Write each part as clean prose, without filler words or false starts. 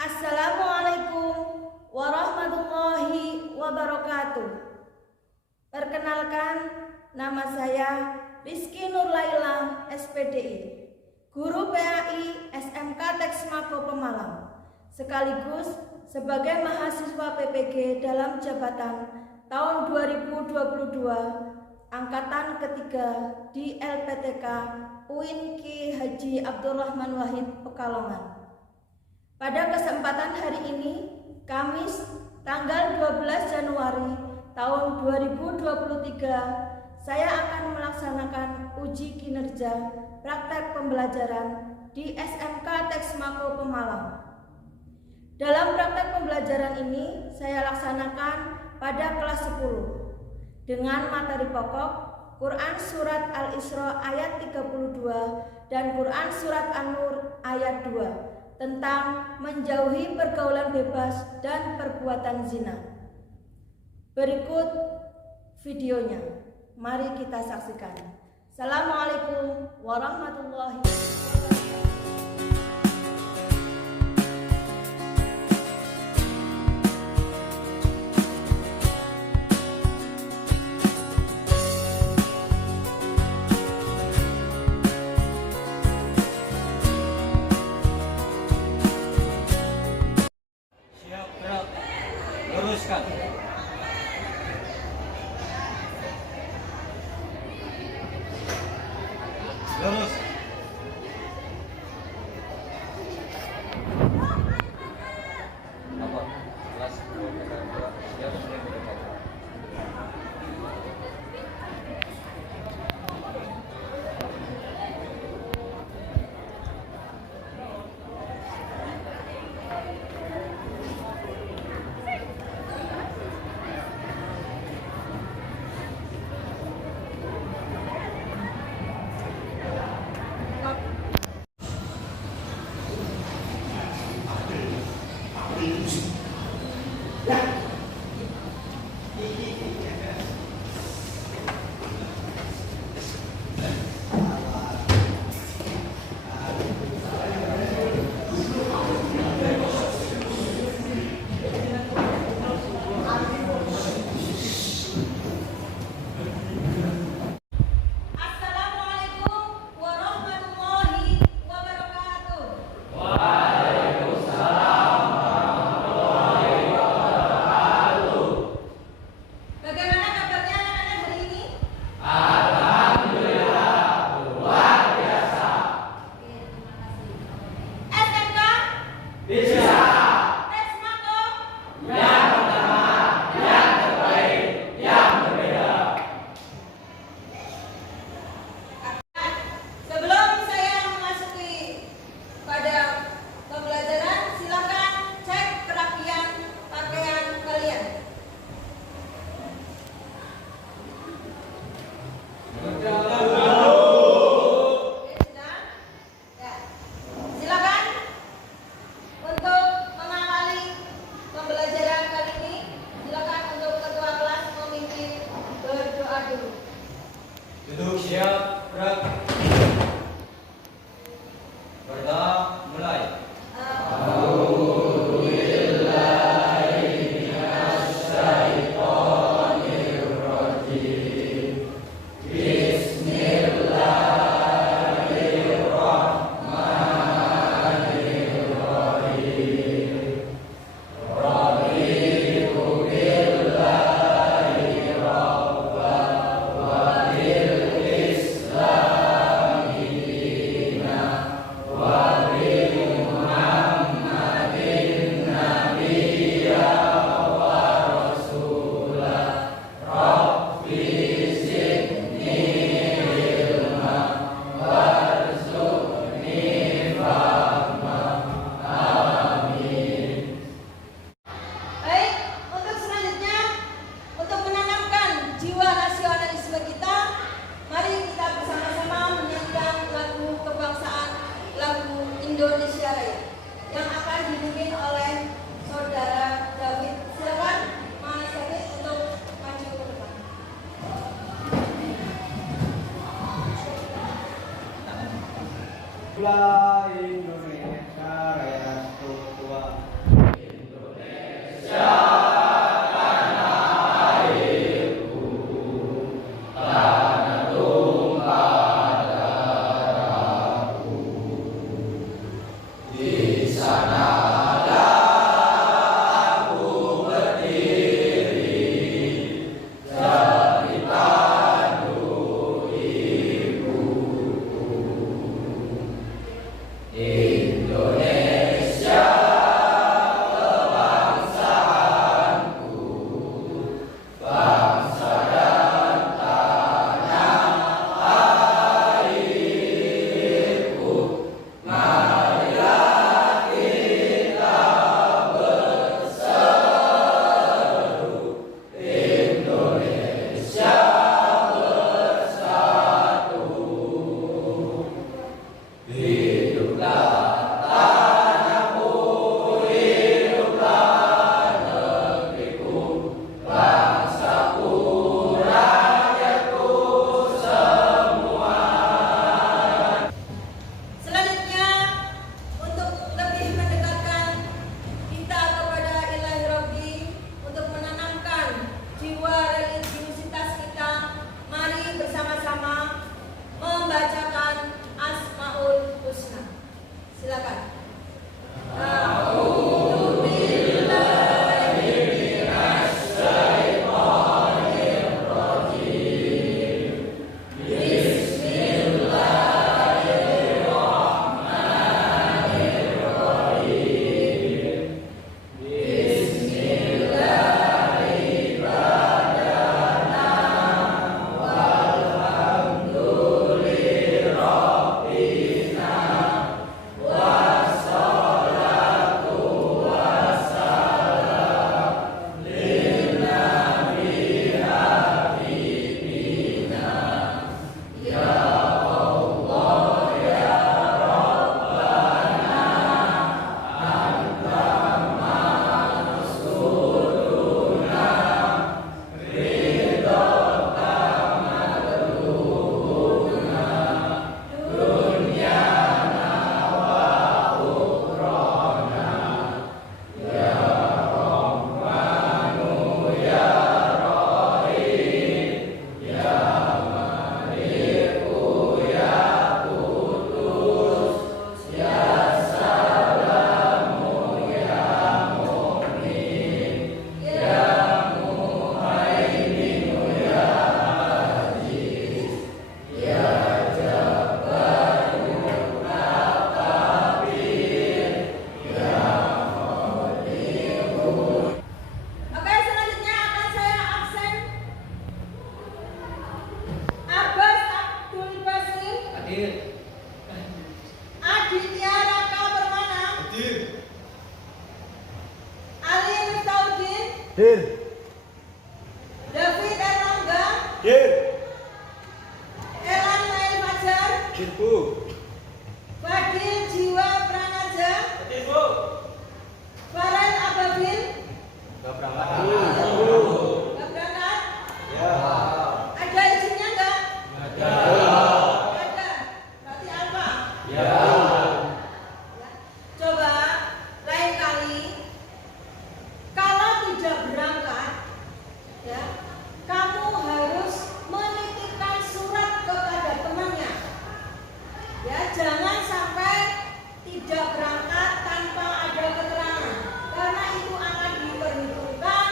Assalamualaikum warahmatullahi wabarakatuh. Perkenalkan, nama saya Rizky Nurlaila, SPDI, Guru PAI SMK Texmaco Pemalang, sekaligus sebagai mahasiswa PPG dalam jabatan tahun 2022 Angkatan ketiga di LPTK UIN Ki Haji Abdurrahman Wahid Pekalongan. Pada kesempatan hari ini, Kamis tanggal 12 Januari tahun 2023, saya akan melaksanakan uji kinerja praktek pembelajaran di SMK Texmaco Pemalang. Dalam praktek pembelajaran ini, saya laksanakan pada kelas 10 dengan materi pokok Quran Surat Al-Isra ayat 32 dan Quran Surat An-Nur ayat 2 tentang menjauhi pergaulan bebas dan perbuatan zina. Berikut videonya, mari kita saksikan. Assalamualaikum warahmatullahi wabarakatuh. Luruskan. Lurus. Apa? Kelas 2 siap. Duduk siap, gerak. Berdoa mulai. Indonesia Raya yang akan dipimpin oleh Saudara David. Silakan Mas David untuk maju ke depan. Indonesia Raya Tua. Hadir. Aditya Raka Permana. Hadir. Ali Miftahudin. Hadir. David Erlangga. Hadir. Elan Nail Fajar. Hadir, Bu. Fadil Jiwa Pranaja. Hadir, Bu. Farel Ababil. Enggak berangkat. Gak berangkat? Ya. Ada izinnya enggak? Ada. Ada. Berarti apa? Ya. Ya. Coba lain kali kalau tidak berangkat, ya, kamu harus menitipkan surat kepada temannya. Ya, jangan sampai tidak berangkat tanpa ada keterangan, karena itu akan diperhitungkan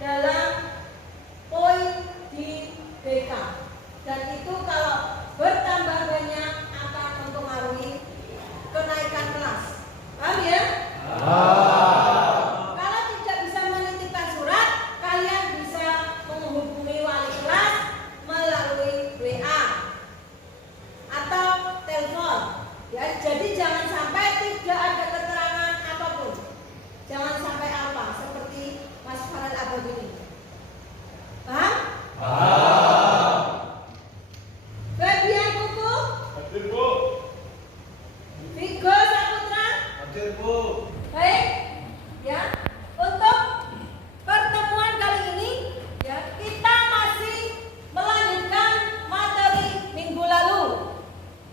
dalam poin di BK. Dan itu kalau bertambah banyak akan mempengaruhi kenaikan kelas. Paham ya? Kalau tidak bisa menitipkan surat, kalian bisa menghubungi wali kelas melalui WA atau telepon. Ya, jadi jangan sampai tidak ada keterangan apapun. Jangan sampai apa seperti Mas Farel Abad ini. Paham? Febian Kuku, Hadir, Bu. Vigo Saputra. Hadir, Bu. Baik, ya. Untuk pertemuan kali ini, ya, kita masih melanjutkan materi minggu lalu.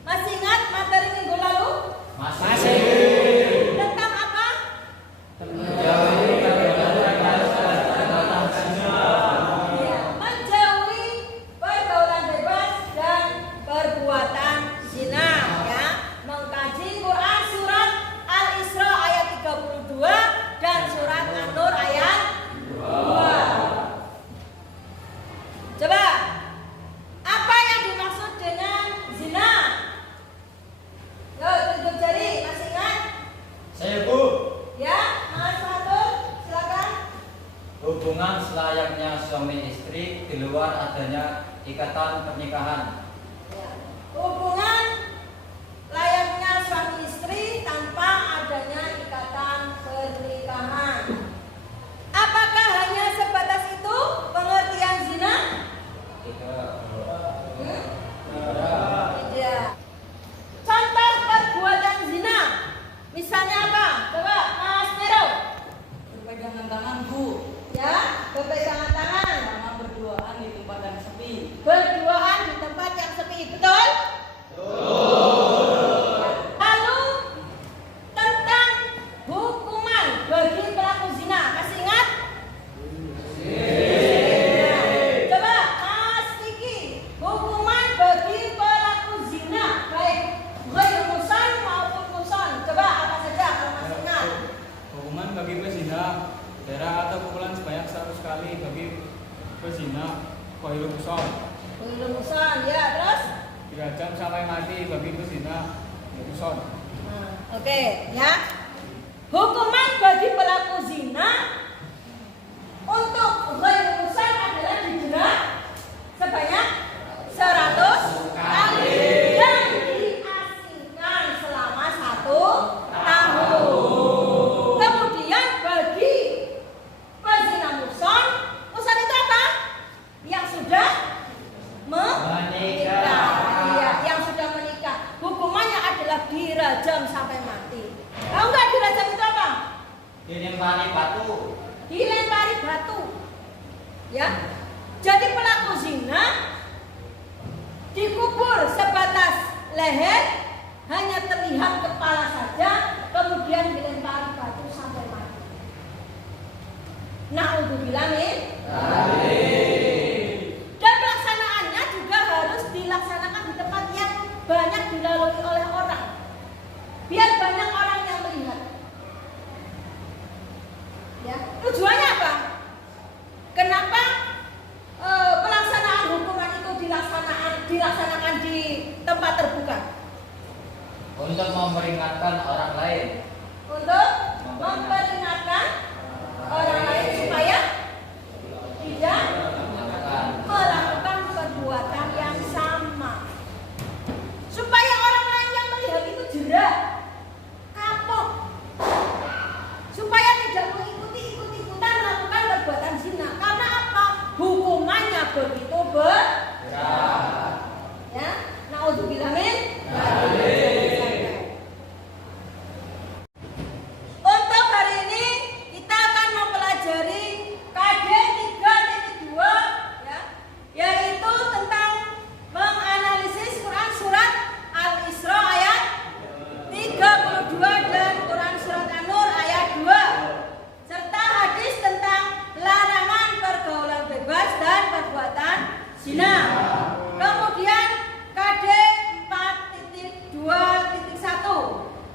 Masih ingat materi minggu lalu? Masih. Tentang apa? Ya, menjauhi pergaulan bebas dan perbuatan zina, ya. Mengkaji Quran surat Al-Isra ayat 32 dan surat An-Nur ayat 2. Coba, apa yang dimaksud dengan zina? Yo, tunjuk jari, masih ingat? Saya, Bu. Ya, Mas Fatul, silakan. Hubungan selayaknya suami istri di luar adanya ikatan pernikahan. Ya. Hubungan layaknya suami istri tanpa adanya ikatan pernikahan. Apakah hanya sebatas itu pengertian zina? Tidak. Tidak. Contoh perbuatan zina. Misalnya apa? Coba Mas Nero. Berpegangan tangan, Bu, Ya, berpegangan tangan. sama berduaan di tempat yang sepi. Berduaan di tempat yang sepi, betul? Lalu tentang hukuman bagi pelaku zina, masih ingat? Coba Mas Niki, hukuman bagi pelaku zina baik ghair muhsan maupun muhsan. Coba apa saja kalau masih ingat? Hukuman bagi pezina, penjara atau pukulan sebanyak 100 kali bagi pezina, koilun muson. Ghair muhsan, ya, terus? 3 jam sampai mati bagi pezina, muson. Nah, oke, ya. Hukuman bagi pelaku zina untuk ghair muhsan adalah dijerat sebanyak 100 kali dan diasingkan selama 1 tahun. Kemudian bagi pezina muhsan, muhsan itu apa? Yang sudah menikah. Iya, yang sudah menikah. Hukumannya adalah dirajam sampai mati. Tahu nggak dirajam itu apa? Dilempari batu. Dilempari batu. Ya. Jadi pelaku zina dikubur sebatas leher, hanya terlihat kepala saja, kemudian dilempari batu sampai mati. Na'udzubillah min. Dan pelaksanaannya juga harus dilaksanakan di tempat yang banyak dilalui oleh orang, biar banyak orang yang melihat. Ya, tujuannya apa? Kenapa pelaksanaan hukuman itu dilaksanakan di tempat terbuka? Untuk memperingatkan orang lain. Untuk memperingatkan orang lain supaya tidak melakukan perbuatan yang sama, supaya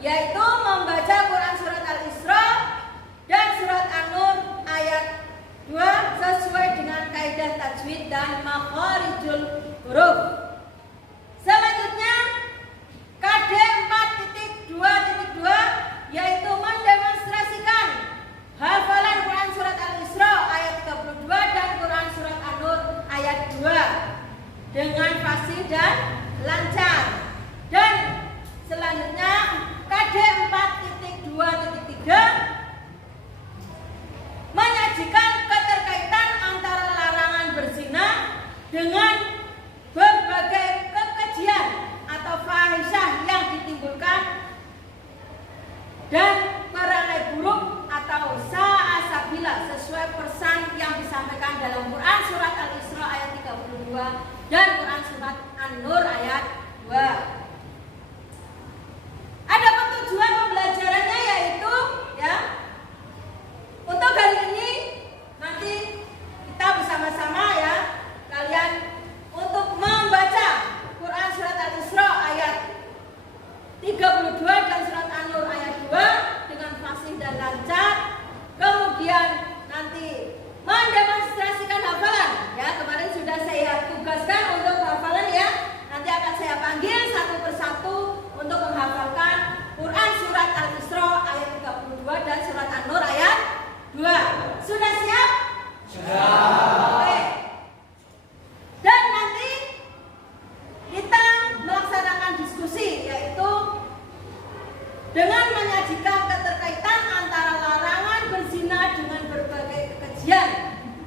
yaitu membaca Quran surat Al-Isra dan surat An-Nur ayat 2 sesuai dengan kaidah tajwid dan makharijul huruf. Selanjutnya KD 4.2.2 yaitu mendemonstrasikan hafalan Quran surat Al-Isra ayat 32 dan Quran surat An-Nur ayat 2 dengan fasih dan lancar. Dan selanjutnya KD 4.2.3 menyajikan keterkaitan antara larangan berzina dengan berbagai kekejian atau fahisyah yang ditimbulkan dan perangai buruk atau sa'asabila sesuai pesan yang disampaikan dalam Quran surat Al-Isra ayat 32 dan Quran surat An-Nur ayat 2. Adapun tujuan pembelajarannya yaitu ya untuk hari ini nanti kita bersama-sama ya kalian untuk membaca Quran surat Al-Isra ayat 32 dan surat An-Nur ayat 2 dengan fasih dan lancar. Kemudian nanti mendemonstrasikan hafalan ya. Kemarin sudah saya tugaskan untuk hafalan ya. Nanti akan saya panggil satu persatu untuk menghafalkan Quran surat Al-Isra ayat 32 dan surat An-Nur ayat 2. Sudah siap? Sudah. Oke. Dan nanti kita melaksanakan diskusi yaitu dengan menyajikan keterkaitan antara larangan berzina dengan berbagai kekejian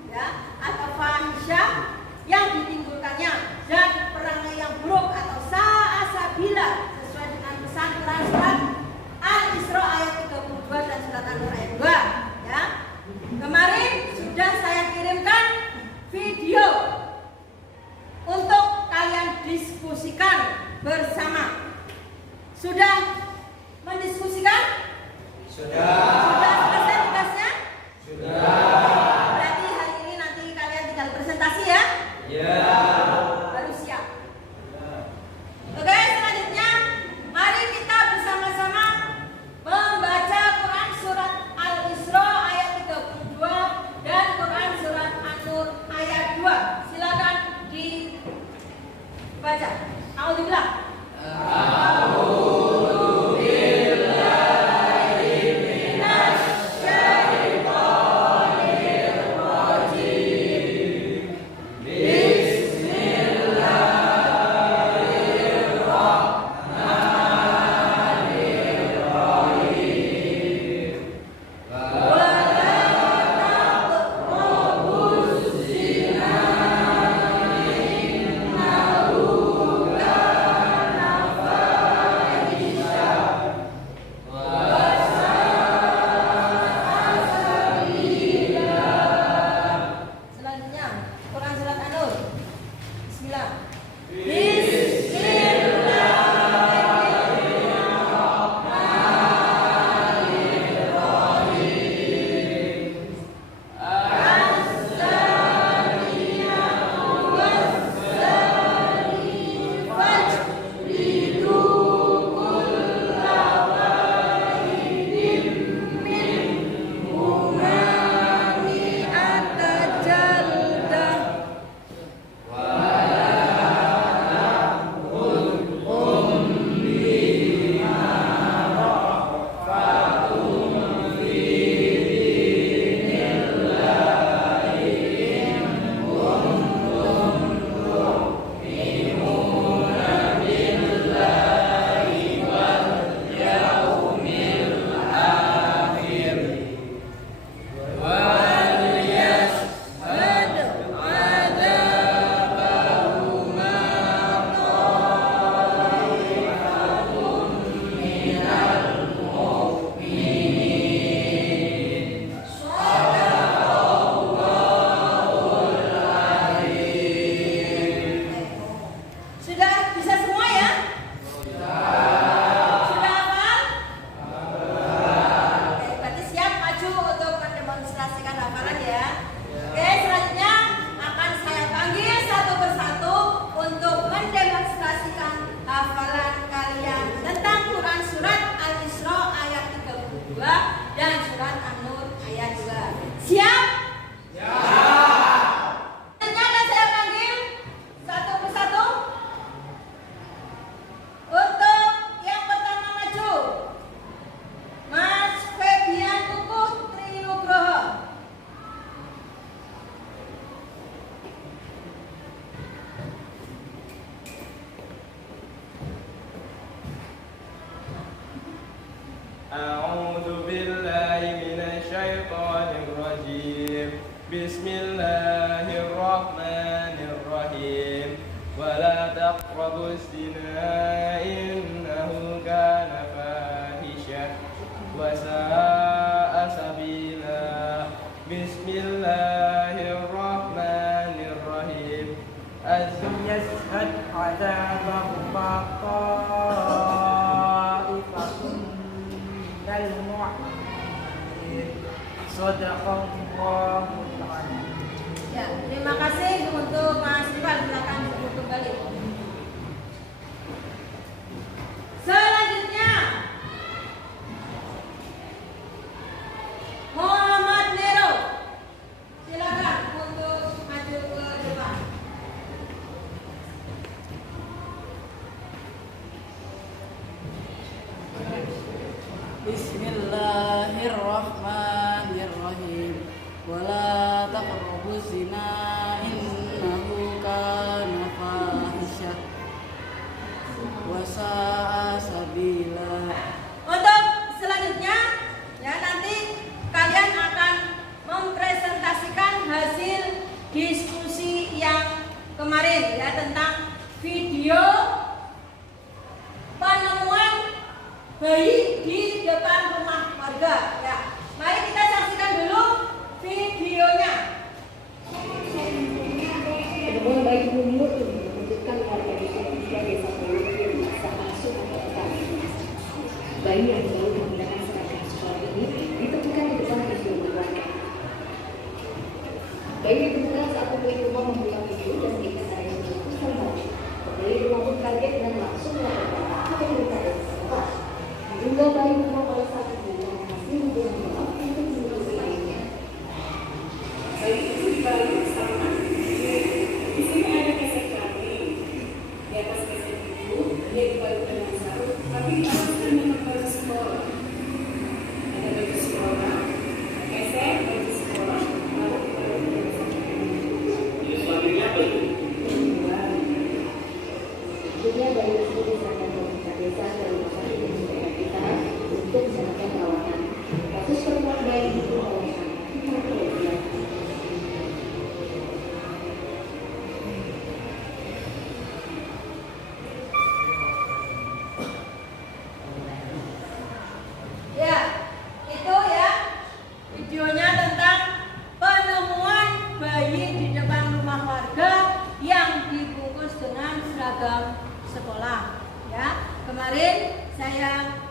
ya atau fahisyah yang ditimbulkannya dan perangai yang buruk atau sa'asabila sesuai dengan pesan Quran surat Al-Isra ayat 32 dan surat An-Nur ayat 2 ya. Kemarin sudah saya kirimkan video untuk kalian diskusikan bersama. Sudah mendiskusikan? Sudah selesai tugasnya? Berarti hari ini nanti kalian tinggal presentasi ya? Baru siap. Oke, selanjutnya mari kita bersama-sama membaca Quran surat Al-Isra ayat 32 dan Quran surat An-Nur ayat 2. Silakan dibaca. A'udzubillah. A'udzubillahi أعوذ بالله من الشيطان الرجيم بسم الله الرحمن الرحيم ولا تقربوا الزنا إنه كان فاحشة وساء سبيلا بسم الله الرحمن الرحيم يشهد عذابهما طائفة من المؤمنين صدق الله العظيم. Ya, terima kasih untuk Mas Iwan, silakan duduk kembali. Selanjutnya Muhammad Nero, silakan untuk maju ke depan. Bismillahirrahmanirrahim. Wala taqrabuz zina innahu kana fahisyah wa sa'a sabila. Untuk selanjutnya, ya nanti kalian akan mempresentasikan hasil diskusi yang kemarin ya tentang video penemuan bayi di depan rumah warga. Ya, mari kita saksikan dulu videonya. Penemuan bayi umur yang mengejutkan warga di Desa Polo yang dimasak langsung oleh tetangga. Bayi yang baru menggunakan seragam sekolah ini ditemukan di depan pintu warga. Bayi ditemukan saat pemilik rumah membuka pintu dan melihat adanya bungkusan bayi. Pemilik rumah pun kaget dan langsung melaporkan apa yang terjadi di sekolah. Diduga bayi memang oleh saat itu yang hasil hubungan malam untuk menutupi lainnya. Bayi itu dibalut sama di sini ada keset kami. Di atas keset itu dia dibalut dengan sarung, tapi di atasnya memang baju sekolah. Ada baju sekolah, keset baju sekolah, lalu dibalut dengan sarung. Selanjutnya apa itu? Selanjutnya bayi tersebut diserahkan ke pemerintah desa dan rumah sakit yang daerah kita untuk mendapatkan perawatan. Kasus penemuan bayi itu oleh anak kita kemudian. Ya, itu ya videonya tentang penemuan bayi di depan rumah warga yang dibungkus dengan seragam sekolah. Ya, kemarin saya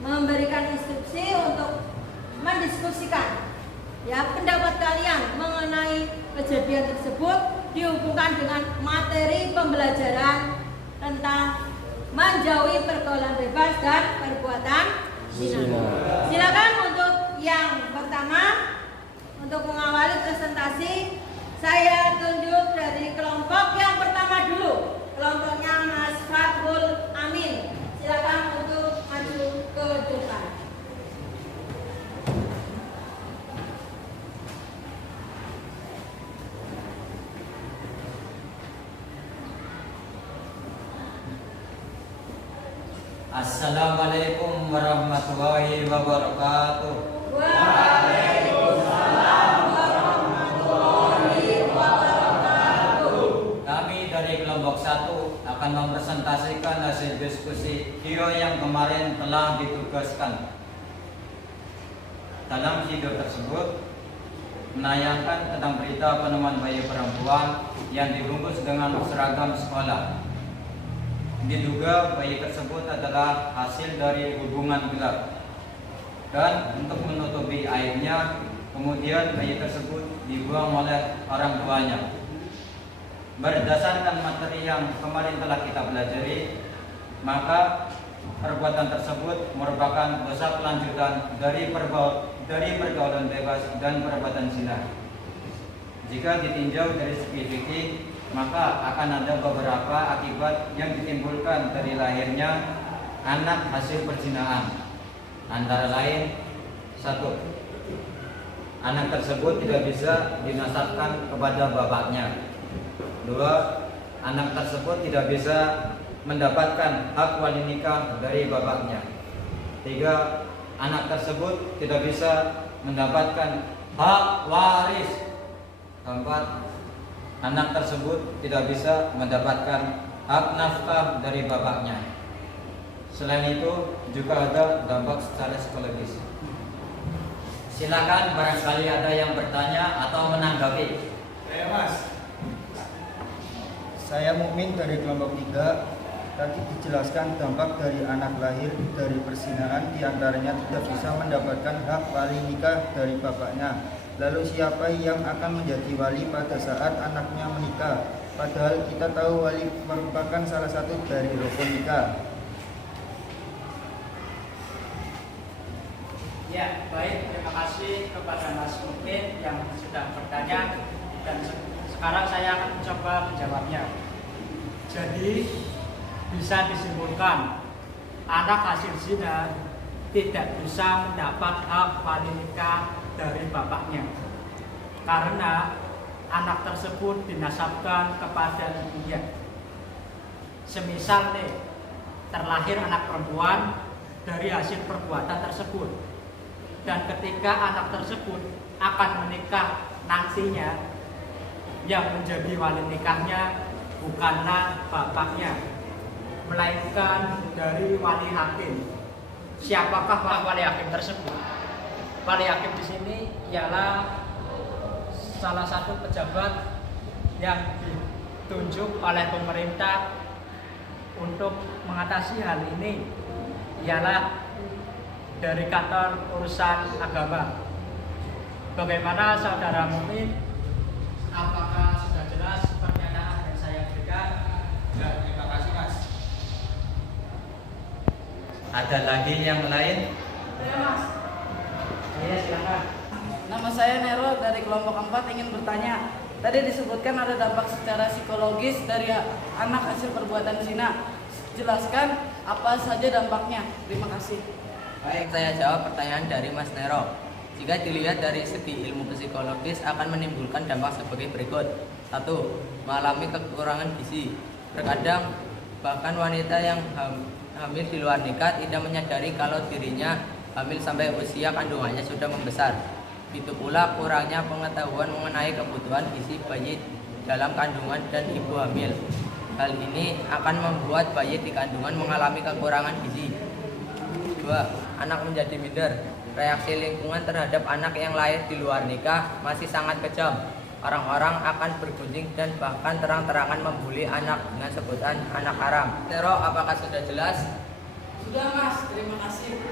memberikan instruksi untuk mendiskusikan ya pendapat kalian mengenai kejadian tersebut dihubungkan dengan materi pembelajaran tentang menjauhi pergaulan bebas dan perbuatan zina. Silakan untuk yang pertama untuk mengawali presentasi saya tunjuk dari kelompok yang pertama dulu, kelompoknya Mas Fathul Amin. Silakan untuk maju ke depan. Assalamualaikum warahmatullahi wabarakatuh. Waalaikumsalam warahmatullahi wabarakatuh. Kami dari kelompok 1 akan mempresentasikan hasil diskusi video yang kemarin telah ditugaskan. Dalam video tersebut menayangkan tentang berita penemuan bayi perempuan yang dibungkus dengan seragam sekolah. Diduga bayi tersebut adalah hasil dari hubungan gelap. Dan untuk menutupi aibnya, kemudian bayi tersebut dibuang oleh orang tuanya. Berdasarkan materi yang kemarin telah kita pelajari, maka perbuatan tersebut merupakan dosa kelanjutan dari pergaulan bebas dan perbuatan zina. Jika ditinjau dari segi fikih, maka akan ada beberapa akibat yang ditimbulkan dari lahirnya anak hasil perzinahan. Antara lain, 1. Anak tersebut tidak bisa dinasabkan kepada bapaknya. 2. Anak tersebut tidak bisa mendapatkan hak wali nikah dari bapaknya. 3. anak tersebut tidak bisa mendapatkan hak waris. Keempat, anak tersebut tidak bisa mendapatkan hak nafkah dari bapaknya. Selain itu juga ada dampak secara psikologis. Silakan barangkali ada yang bertanya atau menanggapi. Mas. Saya Mukmin dari kelompok 3. Tadi dijelaskan dampak dari anak lahir dari perzinaan, diantaranya tidak bisa mendapatkan hak wali nikah dari bapaknya. Lalu siapa yang akan menjadi wali pada saat anaknya menikah? Padahal kita tahu wali merupakan salah satu dari rukun nikah. Ya, baik. Terima kasih kepada Mas Mukmin yang sudah bertanya, dan sekarang saya akan mencoba menjawabnya. Jadi, bisa disimpulkan anak hasil zina tidak bisa mendapat hak wali nikah dari bapaknya karena anak tersebut dinasabkan kepada ibunya. Semisal nih, terlahir anak perempuan dari hasil perbuatan tersebut, dan ketika anak tersebut akan menikah nantinya, yang menjadi wali nikahnya bukanlah bapaknya, melainkan dari wali hakim. Siapakah wali hakim tersebut? Wali hakim di sini ialah salah satu pejabat yang ditunjuk oleh pemerintah untuk mengatasi hal ini, ialah dari kantor urusan agama. Bagaimana saudara Mukmin? Apakah sudah jelas pernyataan yang saya berikan? Ya, terima kasih Mas. Ada lagi yang lain? Saya Mas. Iya, silakan. Nama saya Nero dari kelompok 4 ingin bertanya. Tadi disebutkan ada dampak secara psikologis dari anak hasil perbuatan zina. Jelaskan apa saja dampaknya. Terima kasih. Baik, saya jawab pertanyaan dari Mas Nero. Jika dilihat dari segi ilmu psikologis akan menimbulkan dampak sebagai berikut. 1. Mengalami kekurangan gizi. Terkadang bahkan wanita yang hamil di luar nikah tidak menyadari kalau dirinya hamil sampai usia kandungannya sudah membesar. Begitu pula kurangnya pengetahuan mengenai kebutuhan gizi bayi dalam kandungan dan ibu hamil. Hal ini akan membuat bayi di kandungan mengalami kekurangan gizi. 2. Anak menjadi minder. Reaksi lingkungan terhadap anak yang lahir di luar nikah masih sangat kejam. Orang-orang akan bergunjing dan bahkan terang-terangan membuli anak dengan sebutan anak haram. Nero, apakah sudah jelas? Sudah Mas, terima kasih.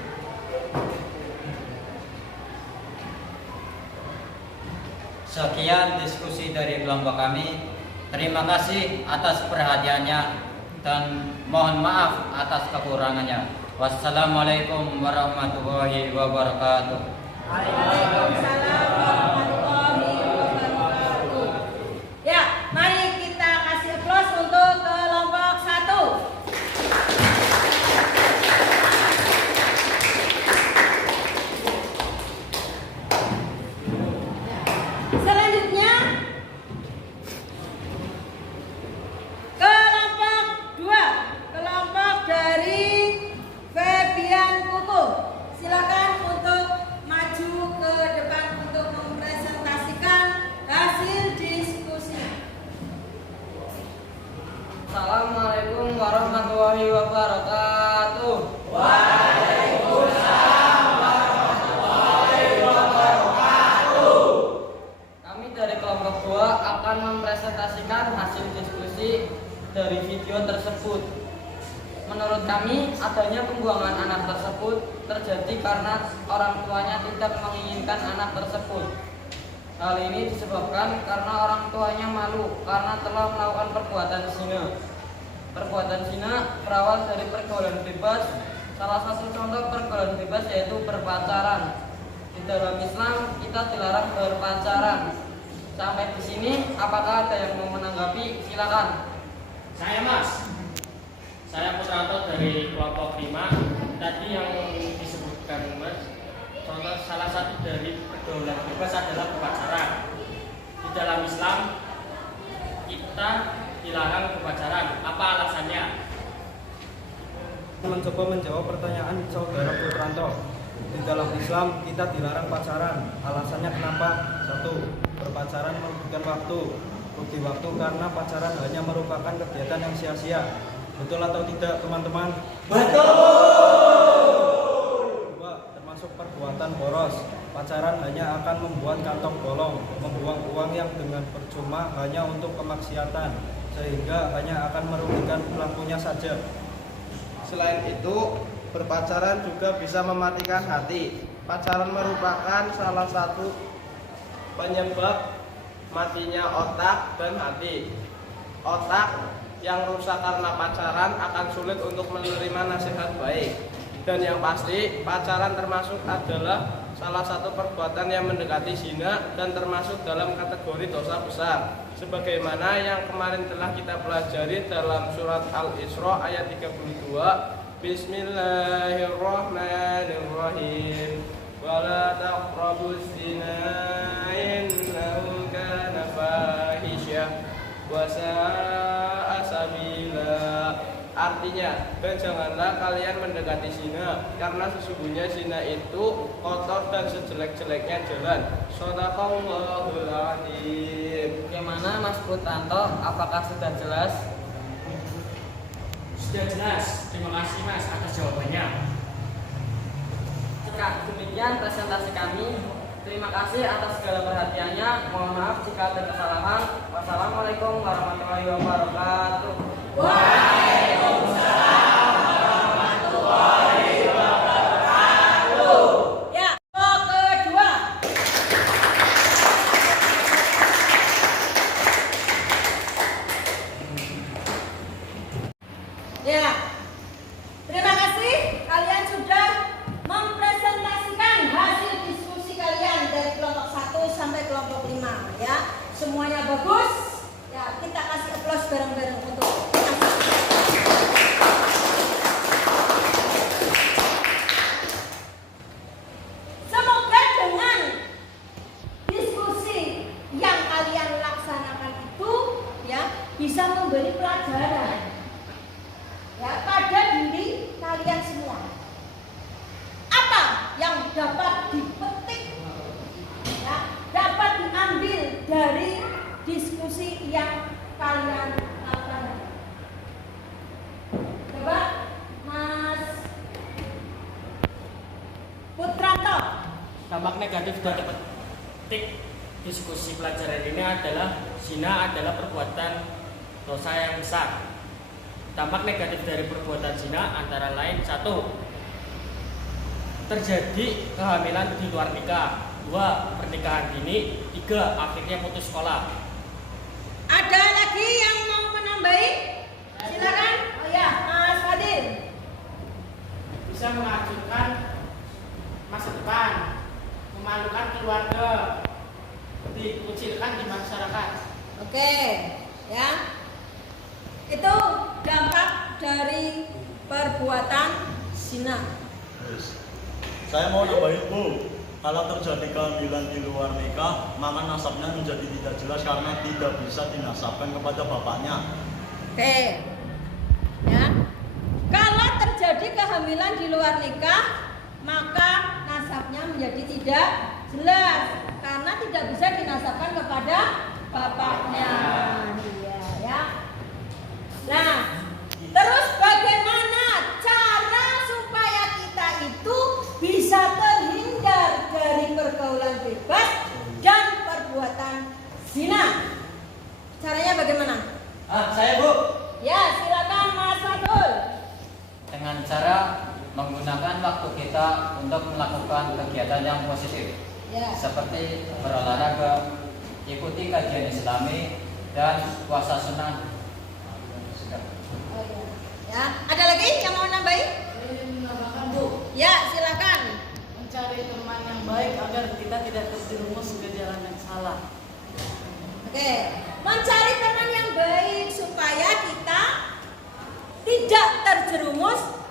Sekian diskusi dari kelompok kami. Terima kasih atas perhatiannya dan mohon maaf atas kekurangannya. Wassalamualaikum warahmatullahi wabarakatuh. Waalaikumsalam warahmatullahi wabarakatuh. Ya, mari kita kasih aplaus untuk kelompok 1. Selanjutnya kelompok 2, kelompok dari Febian Kuku. Silakan untuk maju ke depan untuk mempresentasikan hasil diskusi. Assalamualaikum warahmatullahi wabarakatuh. Waalaikumsalam warahmatullahi wabarakatuh. Kami dari kelompok 2 akan mempresentasikan hasil diskusi dari video tersebut. Menurut kami, adanya pembuangan anak tersebut terjadi karena orang tuanya tidak menginginkan anak tersebut. Hal ini disebabkan karena orang tuanya malu karena telah melakukan perbuatan zina. Perbuatan zina berawal dari pergaulan bebas. Salah satu contoh pergaulan bebas yaitu berpacaran. Di dalam Islam kita dilarang berpacaran. Sampai di sini, apakah ada yang mau menanggapi? Silakan. Saya Mas. Saya Putranto dari kelompok 5. Tadi yang disebutkan Mas, contoh salah satu dari pergaulan bebas adalah berpacaran. Di dalam Islam kita dilarang berpacaran. Apa alasannya? Mencoba menjawab pertanyaan saudara Putranto. Di dalam Islam kita dilarang pacaran. Alasannya kenapa? 1. Berpacaran merugikan waktu. Rugi waktu karena pacaran hanya merupakan kegiatan yang sia-sia. Betul atau tidak, teman-teman? Betul. 2. Termasuk perbuatan boros. Pacaran hanya akan membuat kantong bolong, membuang uang yang dengan percuma hanya untuk kemaksiatan, sehingga hanya akan merugikan pelakunya saja. Selain itu, berpacaran juga bisa mematikan hati. Pacaran merupakan salah satu penyebab matinya otak dan hati. Otak yang rusak karena pacaran akan sulit untuk menerima nasihat baik. Dan yang pasti, pacaran termasuk adalah salah satu perbuatan yang mendekati zina dan termasuk dalam kategori dosa besar. Sebagaimana yang kemarin telah kita pelajari dalam surat Al-Isra ayat 32. Bismillahirrahmanirrahim. Wala taqrabuz zina innahu kana fahisyah wa sa'a sabila. Artinya, dan janganlah kalian mendekati zina, karena sesungguhnya zina itu kotor dan sejelek-jeleknya jalan. Shadaqallahul adzim. Bagaimana Mas Putranto? Apakah sudah jelas? Sudah jelas. Terima kasih Mas atas jawabannya. Jika demikian presentasi kami, terima kasih atas segala perhatiannya. Mohon maaf jika ada kesalahan. Wassalamualaikum warahmatullahi wabarakatuh. Waalaikumsalam warahmatullahi wabarakatuh. Ya, kedua. Ya, terima kasih kalian sudah mempresentasikan hasil diskusi kalian dari kelompok 1 sampai kelompok 5 ya. Semuanya bagus. Ya, kita kasih aplaus bareng-bareng untuk semoga dengan diskusi yang kalian laksanakan itu ya bisa memberi pelajaran ya pada diri kalian semua. Apa yang dapat dipetik ya, dapat diambil dari diskusi yang kalian lakukan. Coba Mas Putranto. Dampak negatif dari petik diskusi pelajaran ini adalah zina adalah perbuatan dosa yang besar. Dampak negatif dari perbuatan zina antara lain 1. Terjadi kehamilan di luar nikah. 2. Pernikahan dini. 3. Akhirnya putus sekolah. Ada lagi yang mau menambahi? Silakan. Oh ya, Mas Fadil. Bisa menghancurkan masa depan, memalukan keluarga, dikucilkan di masyarakat. Oke, ya. Itu dampak dari perbuatan zina. Saya mau nambahin Bu, kalau terjadi kehamilan di luar nikah, maka nasabnya menjadi tidak jelas karena tidak bisa dinasabkan kepada bapaknya. Oke, ya. Kalau terjadi kehamilan di luar nikah, maka nasabnya menjadi tidak jelas karena tidak bisa dinasabkan kepada bapaknya. Iya, ya. Nah, terus bagaimana cara supaya kita itu bisa terhindar dari pergaulan bebas dan perbuatan zina? Caranya bagaimana? Saya Bu. Ya, silakan Mas Abdul. Dengan cara menggunakan waktu kita untuk melakukan kegiatan yang positif, Ya. seperti berolahraga, ikuti kajian Islami, dan puasa sunnah. Oh, ya. Ya, ada lagi yang mau nambahin? Saya menambahkan Bu, Ya, silakan. mencari teman yang baik agar kita tidak terjerumus ke jalan yang salah. Oke, mencari teman yang baik supaya kita tidak terjerumus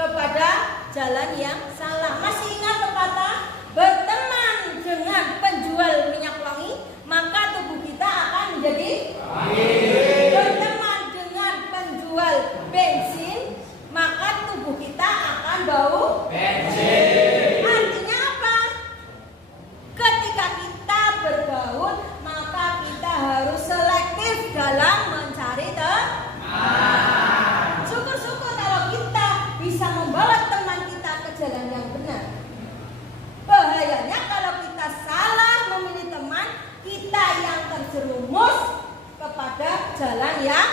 kepada jalan yang salah. Masih ingat pepatah, berteman dengan penjual minyak wangi, maka tubuh kita akan menjadi baik. Berteman dengan penjual bensin, maka tubuh kita akan bau bensin. jalan yang benar. Bahayanya kalau kita salah memilih teman, kita yang terjerumus kepada jalan yang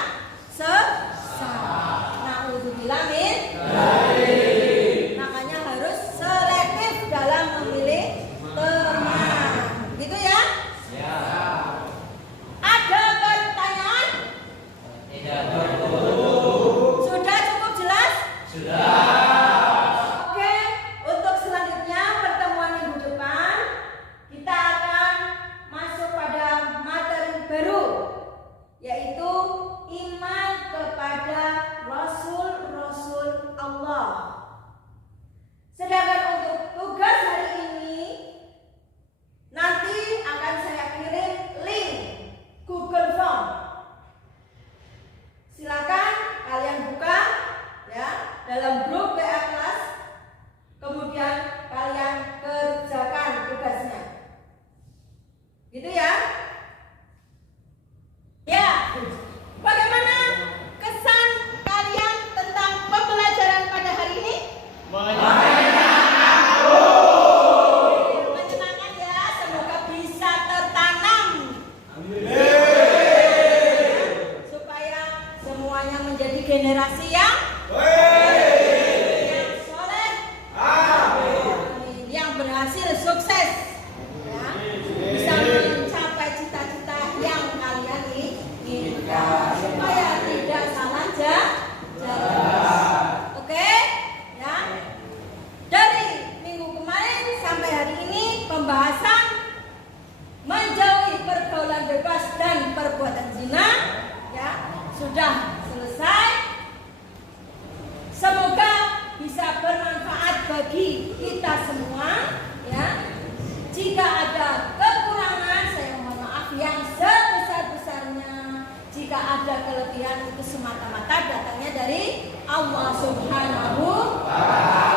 sesat. Na'udzubillah min dzalik. Makanya harus selektif dalam memilih teman. Gitu ya? Ya. Ada pertanyaan? Tidak perlu. Sudah cukup jelas? Sudah. Oke, untuk selanjutnya pertemuan minggu depan kita akan masuk pada materi baru, yaitu iman kepada Rasul-Rasul Allah. Sedangkan untuk tugas hari ini nanti akan saya kirim link Google Form. Silakan kalian buka ya dalam grup WA kelas, kemudian kalian kerjakan tugasnya. Gitu ya? Ya. Bagaimana kesan kalian tentang pembelajaran pada hari ini? Menyenangkan ya, semoga bisa tertanam. Supaya semuanya menjadi generasi yang soleh, yang berhasil sukses, ya, bisa mencapai cita-cita yang kalian inginkan, supaya tidak salah jalan. Oke, ya. Dari minggu kemarin sampai hari ini pembahasan menjauhi pergaulan bebas dan perbuatan zina ya sudah selesai. Semoga bisa bermanfaat bagi kita semua ya. Jika ada kekurangan saya mohon maaf yang sebesar-besarnya. Jika ada kelebihan itu semata-mata datangnya dari Allah Subhanahu wa ta'ala.